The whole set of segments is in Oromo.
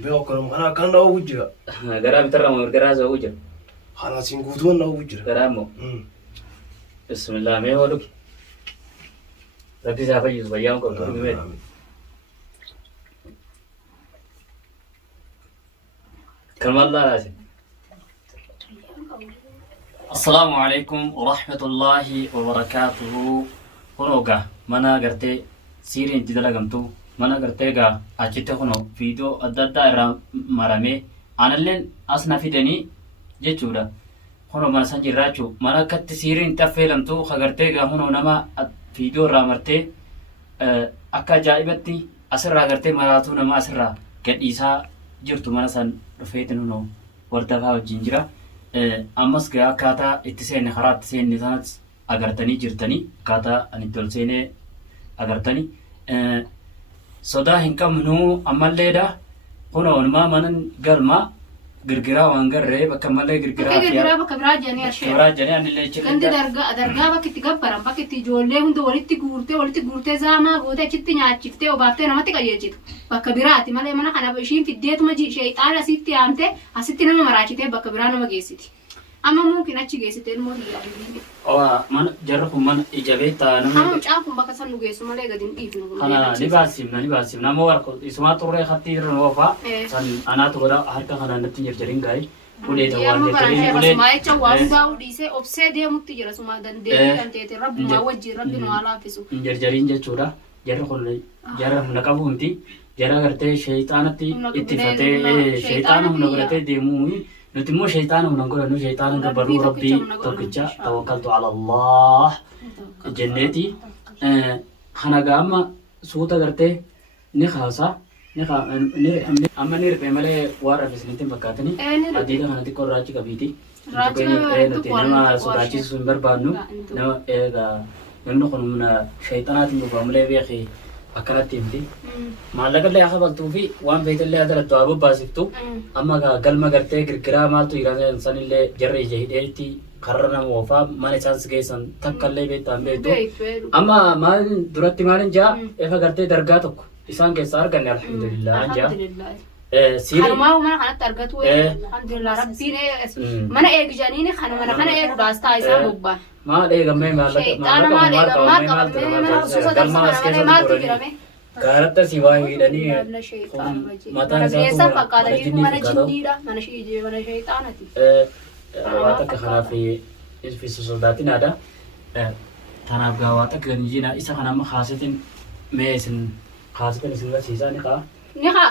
بيوكلهم أنا كان له وجهه. قرام ترى ما قراز وجه. خلاص ينقطون له وجهه. قرامه. بسم الله ما هو لك. ربي سافي يسويهم كل كل. كلام الله لازم. السلام عليكم ورحمة الله وبركاته. هنوكا منا قرتي سيرين تدلا قمتو منا قرتي قا أجت هنو فيديو أددا إرام مرامي أنا لين أصنع في دني جتورا هنو منا سنجي راجو منا كت سيرين تفعلمتو خقرتي قا هنو نما فيديو رامرتي أكا جائبتي أسرع قرتي مراتو نما أسرع قد إيسا جرتو منا سن رفيتن هنو وردفا وجنجرا ammas gaa akkaataa itti seenne karaa itti seenne sanas agartanii jirtanii akkaataa ani itti ol seenee agartanii sodaa hin qabnu ammalleedha kun oolmaa manan galmaa girgiraa waan garree bakka mallee girgiraa bakka biraa janii arshee biraa janii anillee jira gandi dargaa bakka itti gabbaran bakka itti ijoollee hunda walitti guurtee zaamaa gootee achitti nyaachiftee obaaftee namatti qajeelchitu bakka biraati malee mana kana ishiin fiddeetuma sheexaana asitti yaamte asitti nama maraachitee bakka biraa nama geessiti amma mumkin achi geessite ilmoo hiyyaa mana jarra kun mana ijabee ta'a nama mucaan kun bakka san nu geessu malee gadi hin dhiifnu kana ni baasifna nama warra isumaa turree hatti irra noofaa san anaatu godha harka kanaan natti jarjariin gaa'e ulee ta'uu jettanii ulee maayicha waan daa'u dhiisee obsee deemutti jira suma dandeettii kan ta'e rabbumaa wajjin rabbi nu haa laaffisu jarjariin jechuudha jarra kun jarra humna qabu humti jarra gartee sheexaanatti itti fatee sheexaana humna godhatee deemuu nuti immoo sheexaana humna godhannu sheexaana gabbaruu rabbii tokkicha tawakkaltu ala allah jenneeti kana gaama suuta gartee ni kaasa amma ni riphee malee waan rafisniitiin fakkaatanii adiidha kana xiqqoo raachi qabiiti nuti nama sodaachisu hin barbaannu nama eegaa namni kun humna sheexanaatiin dhufa malee beekee akkanatti himti maallaqa illee akka baltuu fi waan feete illee adalattu haa bobbaasiftu amma galma gartee girgiraa maaltu jiran san illee jarri ija hidheetti karra nama oofaa mana isaan si geessan takka illee beektaan beektu amma maal duratti maalin jaa efa gartee dargaa tokko isaan keessaa arganne alhamdulillah jaa Harmaa mana kanatti argatu alhamdulillah rabbiin mana eegjaniini kana mana kana eeguudhaas taasisaa bobbaan. Maal eegamee maaltu jirame. Gaaratta si waa hidhanii mataan isaa fakkaata jiru mana jinniidha mana sheexaanati. Waa takka kanaaf ilfisu sodaatinaadha. Tanaaf gaa waa takka ganjiina isa kana amma haasatiin mee isin haasatan isin barsiisaa ni kaa. Niha.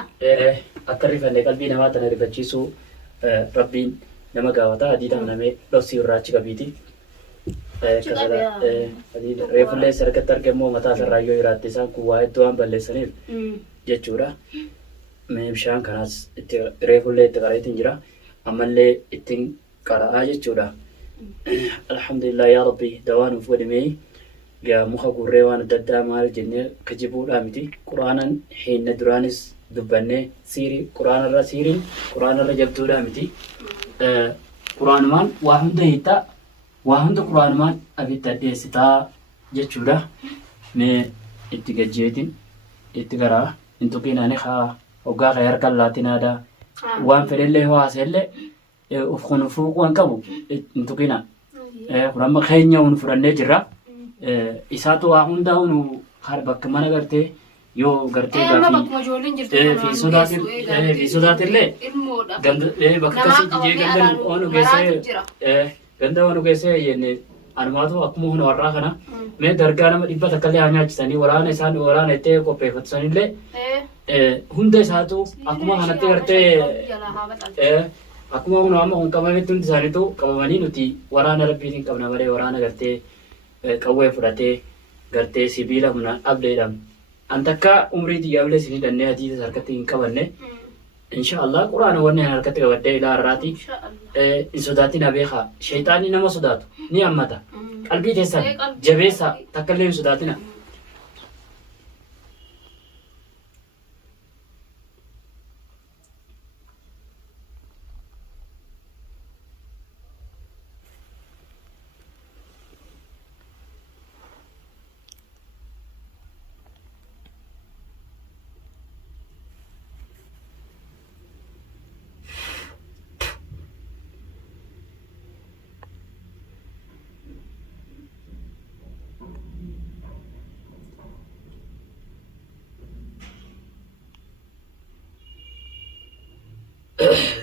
Akka rifannee qalbii namaa tana rifachiisuu rabbiin nama gaafata adiidha namee dhoksii irraachi qabiiti. Reefullee sarkatti argamu mataa sarraa yoo jiraatte isaan kun waa hedduu waan balleessaniif jechuudha. Bishaan kanaas itti reefullee itti qareetiin jira. Ammallee ittiin qara'aa jechuudha. Alhamdulillah yaa rabbi dawaa nuuf godhamee yaa muka gurree waan adda addaa maal jennee kijibuudhaa miti. Quraanan hinna duraanis dubbanne siiriin quraanarra jabduudha miti. Quraanumaan waa hunda hiitaa waa hunda quraanumaan abidda dhiyeessitaa jechuudha. Mee itti gajjeetiin itti garaa hin tuqinaani haa hoggaa kee harkaan laatiin aadaa waan fedhellee hawaasellee of kunuunfuu waan qabu hin tuqina. Kun amma keenya hun fudhannee jirra. Isaatu waa hundaa hunu bakka mana gartee yoo gartee fi sodaatillee bakka kasii jijee gandan oonu geessee ganda oonu geessee jenne anumaatu akkuma huna warraa kana mee dargaa nama dhibba takkallee haa nyaachisanii waraana isaan waraana ittee qopheeffataniillee hunda isaatu akkuma kanatti gartee akkuma huna amma kun qabametti hundi isaaniitu qabamanii nuti waraana rabbiitiin qabna malee waraana gartee qawwee fudhatee gartee sibiila humna ableedhaan antakka umrii diyyaabilee sinii dannee hadiisa harkatti hin qabanne inshaallah quraana wanni harkatti qabadde ilaa irraati in sodaatiin abeekaa sheexaanni nama sodaatu ni hammata qalbii teessan jabeessa takkallee hin sodaatina.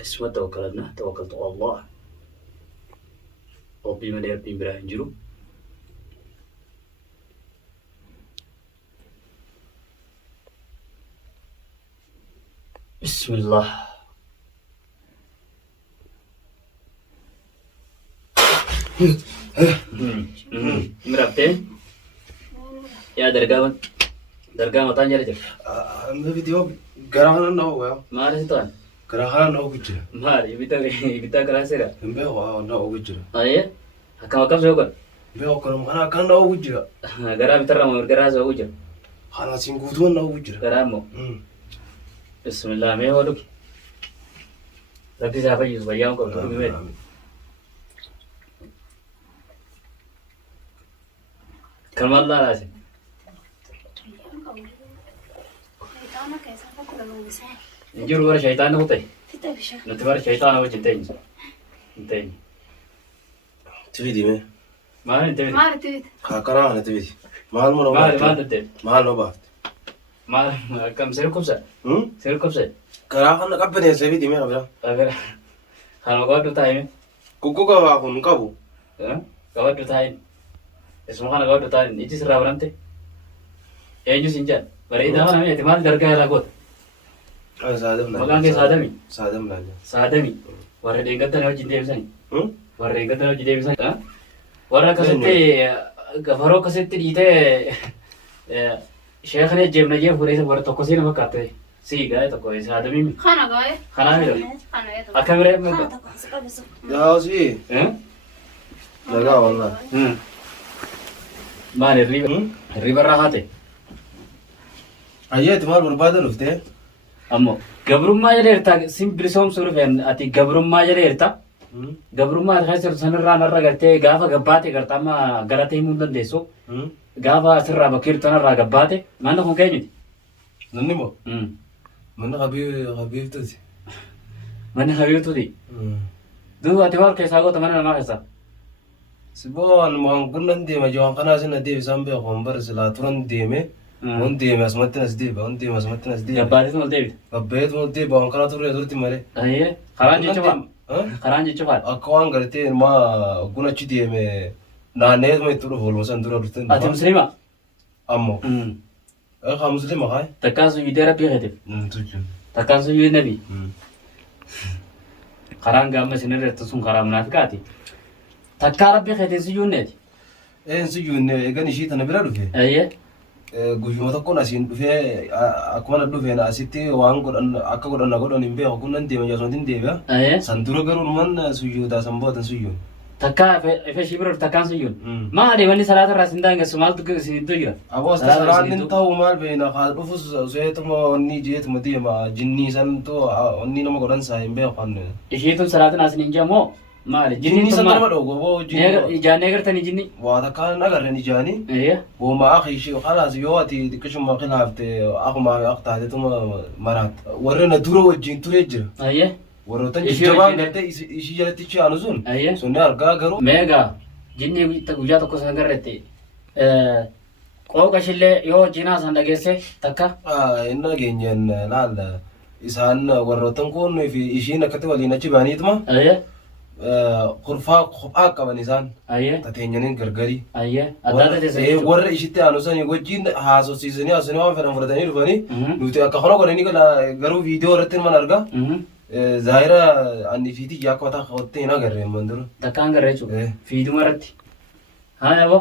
اسمه توكلنا توكلت على الله ربي من يربي بلا هنجرو بسم الله مرابتين يا درقام تانجر جل amma video garaa kana na ogaa ما رسيتان garaa kana na ogu jira ما ري بيتا كراسيرا hin beeku na ogu jira أيه كم كم سوكر hin beeku kana kan na ogu jira غرام ترى ما غرام سوكر halaatiin guutuun na ogu jira غرامو بسم الله ما هو لك ربي سافر يوسف يوم كم تقول مين كم الله لازم نجور ورا شيطان هو تي نتبار شيطان هو جنتين جنتين tibidi me ما أنت ما رتبت karaa kana tibidi maal mo ما no ما أنت maal no baafte ما كم سير كبسة سير كبسة garaa kana qabbanee tibidi me abira أغير خالو قاعد تايم kukkuka waa kun qabu قاعد تايم اسمه خالو قاعد تايم إيش سر رابرنتي إيه جو سنجان بريء ده أنا اعتماد درجة لا قط saadam na مكان كي سادمي saadam na سادمي ورا دينغت أنا وجدي بسني ورا دينغت أنا وجدي بسني ورا كسرتي غفرو كسرتي ديته شيخنا جيبنا جيب فريسة ورا تكوسين ما كاتة سي جاي تكوي سادمي خانا قاي خلاص يلا خانا يا أكمل ما yaa si dagaa wallah ما الريبة راحته ayyeeti maal barbaada dhuftee أمو قبرما جريرتا سيمبلسوم سورفين أتي قبرما جريرتا قبرما خسر سنرا نرا قرتي غافا غباتي قرتا ما غلطي مندن ديسو غافا سرا بكير تنرا غباتي ما نكون كينيتي nanni mo manni qabiiftati من خبيرتو دي دو أتوار كيسا قوة من ما كيسا siboon maan kunnan deema jawaan kanaa sin adeebisaan beeku bar silaa turan deeme on deeme asumatti nas deeba on deeme asumatti nas deeba غباتي مول ديفيد gabbeet mul deeba waan kanaa turre turti malee أيه خران جيشوفا خران جيشوفا akka waan gartee maa gunachi deeme naanneetuma itti dhufu olmasan dura dhuften أتي مسلمة ammo aka muslima kaay تكاسو يدير بيخيتف tujjun تكاسو ينبي خران قام سنر تسون خران منافقاتي تكارب بيخيتف سيونيتي een siyyuunne egan ishii tana bira dhufe أيه guyyuma tokkoon asiin dhufee akkuma dhufeen asitti waan godhan akka godhanna godhan hin beeku kunnan deema jaasootiin deebi'a أيه san dura garuu numan suyyuutaa san bootan suyyuun تكا في شبر تكان سيون ما أدري من صلاة الرأس عندنا سمال تك سيدوجرا aboo asta salaanin ta'uu maal beena kaa dhufus seetuma onni jeetuma deema jinnii san to onni nama godhan saa hin beeku kan إشيتم صلاة الناس نينجا مو ما أدري jinnii جنين san nama سما dhowgo boo jinnii جاني أقدر تاني جني waa takkaan agarren ijaanii إيه wooma akhi ishee khalaas yoo ati xiqqishuma khilaafte akkuma ak taate tuma maraat warra na dura wajjin turee jira أيه warroota Ishee jajjabaan wajjin- gartee ishii jalatti ce'anu sun أيه sunni argaa garuu ميجا جني تقولي تقول سنقرتي قوق شلة يو جينا سندقيسة تكا inni nageenyaan laal isaan warrootan kun fi ishiin akkatti waliin achi baaniituma أيه kurfaa kophaa qaban isaan أيه tateenyaniin gargarii أيه أداة تسوي warra ishitti aanu sanii wajjin haasofsiisanii haasanii waan fedhan fudhatanii dhufanii nuti akka kana godhanii garuu viidiyoo irratti man argaa zaahira anni fiitii yaakka mataa kaawwattee hin agarreen mandura تكان قريتو إيه. في دمرتي ها يا بو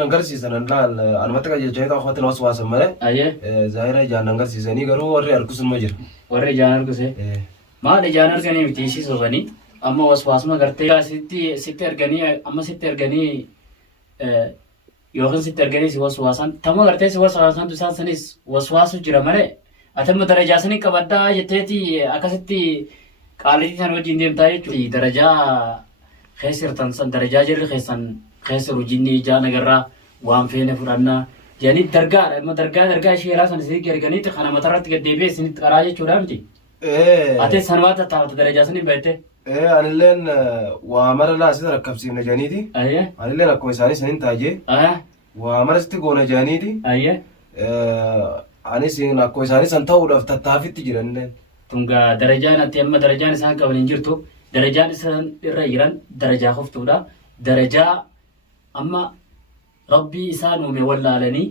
nangarsiisan laal anumatti qajeelchanii ta'uu kootti namas waasan malee أيه zaahira ijaan nangarsiisanii garuu warri harkusun ma jira وري جانر كسي ما دي جانر كني بتيشي سوغني أما وسواس ما قرتي ستي أرجاني أما ستي أرجاني يوغن ستي أرجاني سوى وسواسان تما قرتي سوى وسواسان دوسان سنيس وسواسو جرا مرة أتم درجة سني كبدا يتهتي أكستي قالتي ثانو جنديم تاي درجة خسر تنسن درجة جري خسر وجني جانا جرا وام فين فرانا يعني درجة ما درجة شيء راسن سيد أرجاني تخنا مترات قديبه سنت قراجة شورامتي أتى سنوات تاعت درجة سني بيته anilleen waa mara laa sida rakkabsiifna jaaniiti أيه anilleen akkuma isaanii sanin taajee waa mara sitti goona jaaniiti أيه anis akkuma isaanii san ta'uudhaaf tattaafitti jiranilleen tunga darajaan ati amma darajaan isaan qaban hin jirtu darajaan isaan irra jiran darajaa qoftuudha darajaa amma rabbii isaan uume wallaalanii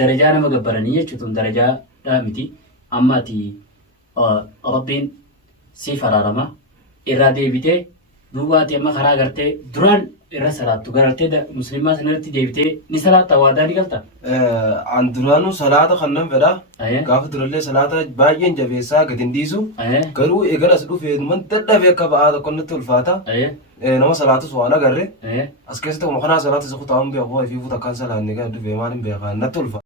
darajaa nama gabbaranii jechuun darajaadhaa miti amma ati rabbiin siif araarama irraa deebitee duuba ati amma karaa gartee duraan irra salaattu gartee musliimaa sanarratti deebitee ni salaatta waadaa ni galta. An duraanuu salaata kannan fedha. Gaafa durallee salaata baay'een jabeessaa gadi hin dhiisu. Garuu eegan as dhufee man dadhabee akka ba'aa tokko natti ulfaata. Nama salaatus waan agarre. As keessatti kanaa salaata isa kutaa'uun beeku fi fuuta kan salaanne kan dhufee maal hin beekan natti ulfaata.